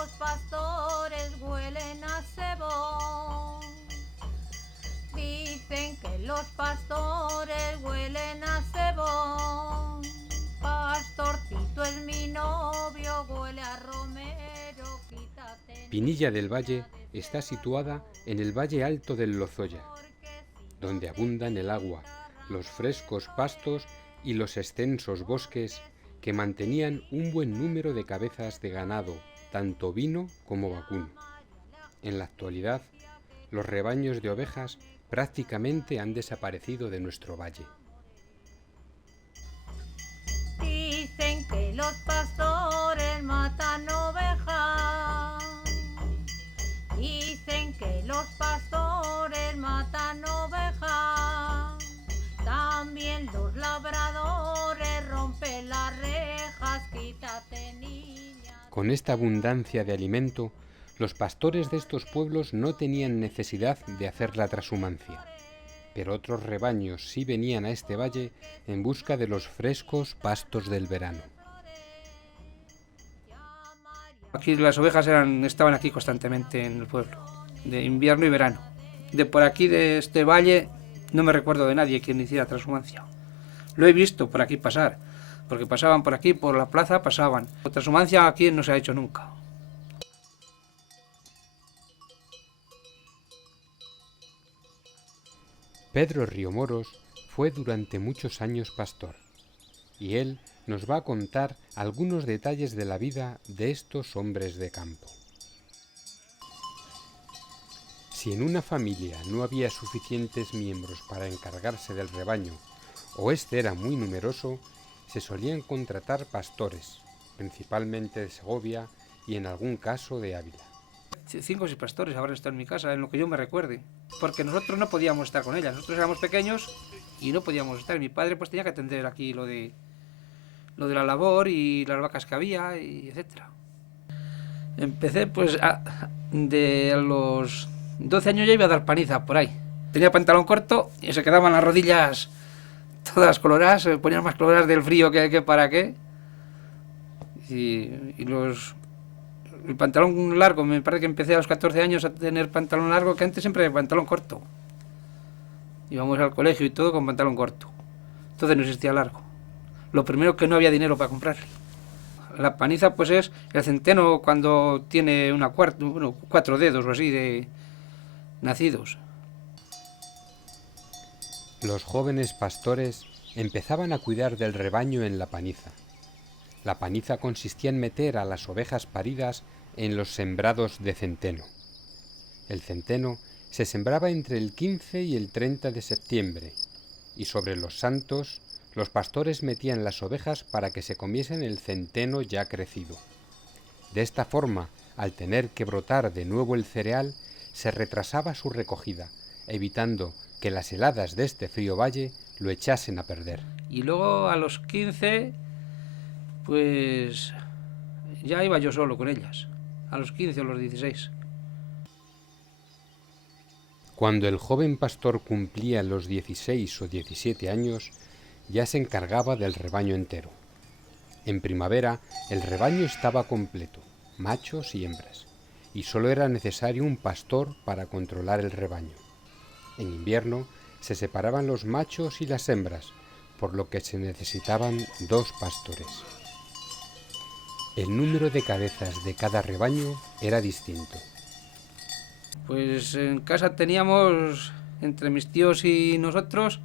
los pastores huelen a cebón. Dicen que los pastores huelen a cebón. Pastorcito es mi novio, huele a romero, quítate. Pinilla del Valle está situada en el valle alto del Lozoya, donde abundan el agua, los frescos pastos y los extensos bosques que mantenían un buen número de cabezas de ganado, tanto ovino como vacuno. En la actualidad, los rebaños de ovejas prácticamente han desaparecido de nuestro valle. Dicen que los pastores matan ovejas. Dicen que los pastores matan ovejas. También los labradores rompen las rejas. Quítate, niña. Con esta abundancia de alimento, los pastores de estos pueblos no tenían necesidad de hacer la trashumancia, pero otros rebaños sí venían a este valle en busca de los frescos pastos del verano. Aquí las ovejas estaban aquí constantemente en el pueblo, de invierno y verano. De por aquí, de este valle, no me recuerdo de nadie quien hiciera transhumancia. Lo he visto por aquí pasar, porque pasaban por aquí, por la plaza pasaban. La transhumancia aquí no se ha hecho nunca. Pedro Riomoros fue durante muchos años pastor, y él nos va a contar algunos detalles de la vida de estos hombres de campo. Si en una familia no había suficientes miembros para encargarse del rebaño, o este era muy numeroso, se solían contratar pastores, principalmente de Segovia y en algún caso de Ávila. 5 o 6 pastores habrán estado en mi casa, en lo que yo me recuerde, porque nosotros no podíamos estar con ellas. Nosotros éramos pequeños y no podíamos estar. Mi padre pues tenía que atender aquí lo de la labor y las vacas que había, y etcétera. Empecé pues de los 12 años ya iba a dar paniza por ahí. Tenía pantalón corto y se quedaban las rodillas todas coloradas, se ponían más coloradas del frío que para qué. El pantalón largo, me parece que empecé a los 14 años a tener pantalón largo, que antes siempre era pantalón corto. Íbamos al colegio y todo con pantalón corto. Entonces no existía largo. Lo primero, que no había dinero para comprarle. La paniza pues es el centeno cuando tiene 4 dedos o así de nacidos. Los jóvenes pastores empezaban a cuidar del rebaño en la paniza. La paniza consistía en meter a las ovejas paridas en los sembrados de centeno. El centeno se sembraba entre el 15 y el 30 de septiembre, y sobre los santos los pastores metían las ovejas para que se comiesen el centeno ya crecido. De esta forma, al tener que brotar de nuevo el cereal, se retrasaba su recogida, evitando que las heladas de este frío valle lo echasen a perder. Y luego a los 15, pues ya iba yo solo con ellas, a los 15 o los 16. Cuando el joven pastor cumplía los 16 o 17 años, ya se encargaba del rebaño entero. En primavera, el rebaño estaba completo, machos y hembras, y solo era necesario un pastor para controlar el rebaño. En invierno, se separaban los machos y las hembras, por lo que se necesitaban 2 pastores. El número de cabezas de cada rebaño era distinto. Pues en casa teníamos, entre mis tíos y nosotros,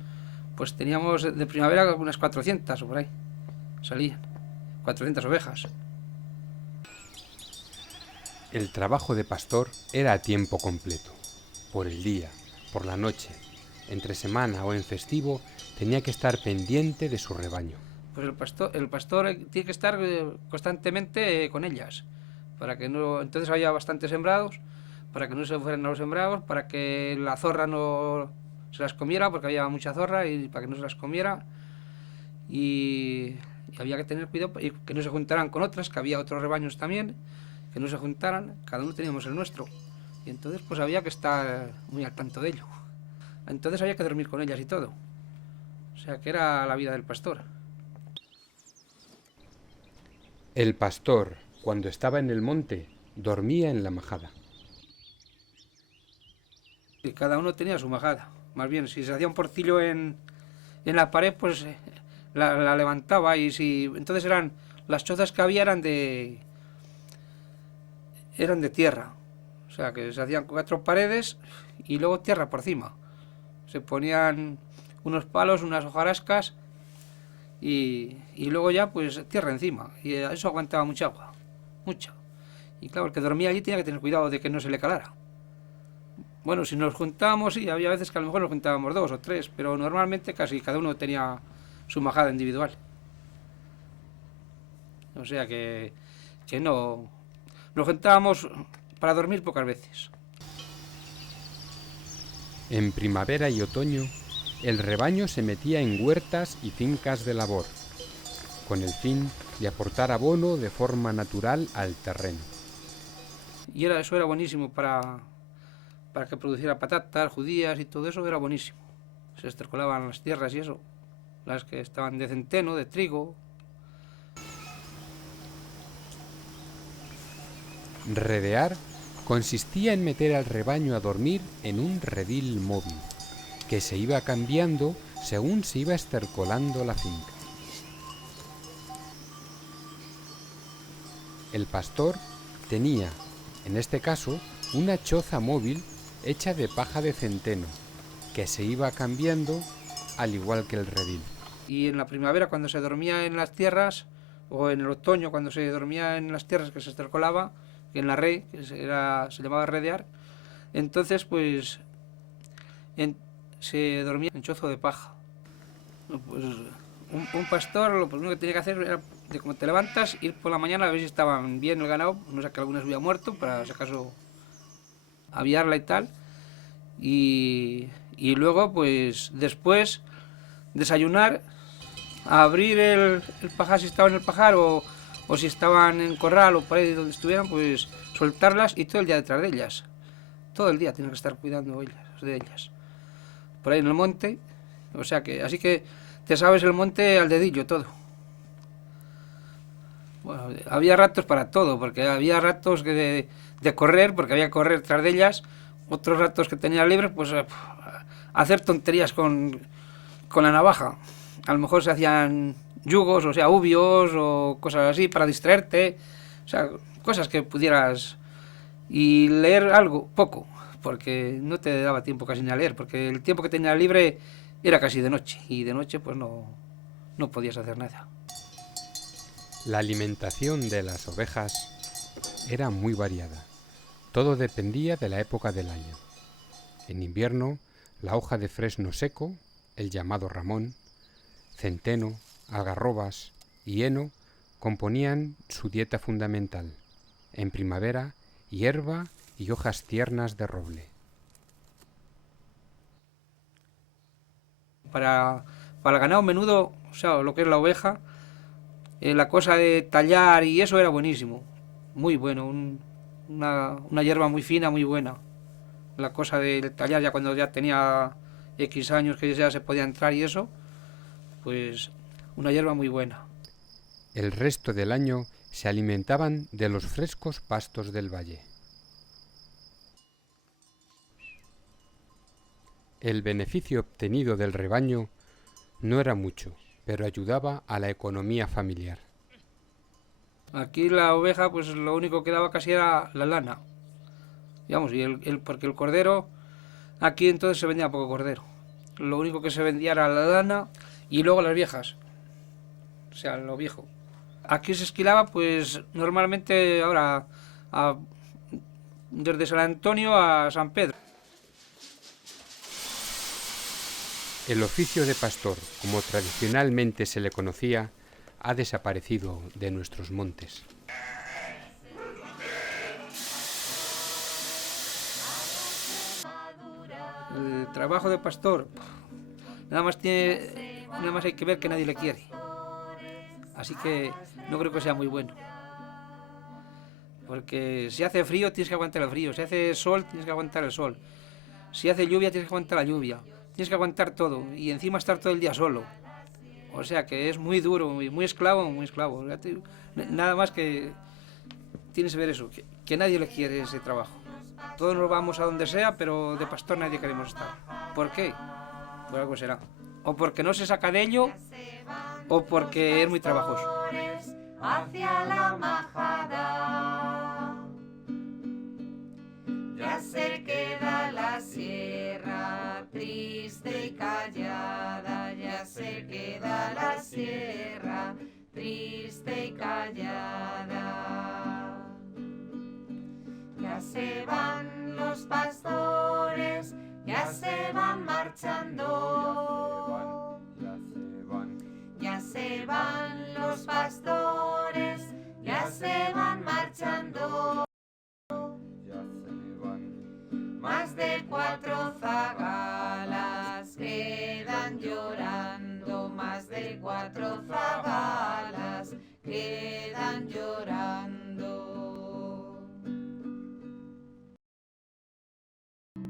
pues teníamos de primavera unas 400 o por ahí. Salían 400 ovejas. El trabajo de pastor era a tiempo completo. Por el día, por la noche, entre semana o en festivo, tenía que estar pendiente de su rebaño. Pues el pastor tiene que estar constantemente con ellas, para que no. Entonces había bastantes sembrados, para que no se fueran a los sembrados, para que la zorra no se las comiera, porque había mucha zorra, y para que no se las comiera. Y había que tener cuidado y que no se juntaran con otras, que había otros rebaños también, que no se juntaran, cada uno teníamos el nuestro. Y entonces pues había que estar muy al tanto de ello. Entonces había que dormir con ellas y todo. O sea que era la vida del pastor. El pastor, cuando estaba en el monte, dormía en la majada. Y cada uno tenía su majada. Más bien, si se hacía un portillo en la pared, pues la levantaba. Y si entonces las chozas que había eran de tierra. O sea, que se hacían 4 paredes y luego tierra por encima. Se ponían unos palos, unas hojarascas y luego ya pues tierra encima. Y eso aguantaba mucha agua, mucha. Y claro, el que dormía allí tenía que tener cuidado de que no se le calara. Bueno, si nos juntábamos, sí, había veces que a lo mejor nos juntábamos 2 o 3, pero normalmente casi cada uno tenía su majada individual. O sea que no, nos juntábamos para dormir pocas veces. En primavera y otoño, el rebaño se metía en huertas y fincas de labor, con el fin de aportar abono de forma natural al terreno. Y eso era buenísimo para que produciera patatas, judías y todo eso, era buenísimo. Se estercolaban las tierras y eso, las que estaban de centeno, de trigo. Redear consistía en meter al rebaño a dormir en un redil móvil, que se iba cambiando según se iba estercolando la finca. El pastor tenía, en este caso, una choza móvil hecha de paja de centeno, que se iba cambiando al igual que el redil. Y en la primavera, cuando se dormía en las tierras, o en el otoño, cuando se dormía en las tierras que se estercolaba, en la red, que se llamaba redear, entonces pues se dormía en chozo de paja. Pues un pastor lo primero que tenía que hacer era, de como te levantas, ir por la mañana a ver si estaban bien el ganado, no sé que algunas había muerto, para si acaso aviarla y tal, y luego pues después desayunar, abrir el pajar si estaba en el pajar o si estaban en corral o por ahí donde estuvieran, pues soltarlas y todo el día detrás de ellas. Todo el día tienes que estar cuidando de ellas. Por ahí en el monte, o sea que, así que te sabes el monte al dedillo todo. Bueno, había ratos para todo, porque había ratos de correr, porque había que correr tras de ellas, otros ratos que tenía libres, pues hacer tonterías con la navaja. A lo mejor se hacían yugos, o sea, ubios o cosas así para distraerte, o sea, cosas que pudieras, y leer algo, poco, porque no te daba tiempo casi ni a leer, porque el tiempo que tenía libre era casi de noche, y de noche pues no podías hacer nada. La alimentación de las ovejas era muy variada. Todo dependía de la época del año. En invierno, la hoja de fresno seco, el llamado ramón, centeno, algarrobas y heno componían su dieta fundamental. En primavera, hierba y hojas tiernas de roble. Para el ganado menudo, o sea, lo que es la oveja, la cosa de tallar y eso era buenísimo, muy bueno, una hierba muy fina, muy buena. La cosa de tallar ya cuando ya tenía X años que ya se podía entrar y eso, pues una hierba muy buena. El resto del año se alimentaban de los frescos pastos del valle. El beneficio obtenido del rebaño no era mucho, pero ayudaba a la economía familiar. Aquí la oveja, pues lo único que daba casi era la lana. Digamos, porque el cordero, aquí entonces se vendía poco cordero. Lo único que se vendía era la lana y luego las viejas. O sea, lo viejo. Aquí se esquilaba, pues normalmente ahora desde San Antonio a San Pedro. El oficio de pastor, como tradicionalmente se le conocía, ha desaparecido de nuestros montes. El trabajo de pastor, nada más hay que ver que nadie le quiere. Así que no creo que sea muy bueno. Porque si hace frío tienes que aguantar el frío, si hace sol tienes que aguantar el sol, si hace lluvia tienes que aguantar la lluvia, tienes que aguantar todo y encima estar todo el día solo. O sea que es muy duro, muy esclavo, muy esclavo. Nada más que tienes que ver eso, que nadie le quiere ese trabajo. Todos nos vamos a donde sea, pero de pastor nadie queremos estar. ¿Por qué? Pues algo será. O porque no se saca de ello, o porque es muy trabajoso. Hacia la majada, ya se queda la sierra triste y callada, ya se queda la sierra triste y callada. Ya se van los pastores, ya se van marchando. Ya se van los pastores, ya se van marchando. Más de 4 zagalas quedan llorando, más de 4 zagalas quedan llorando.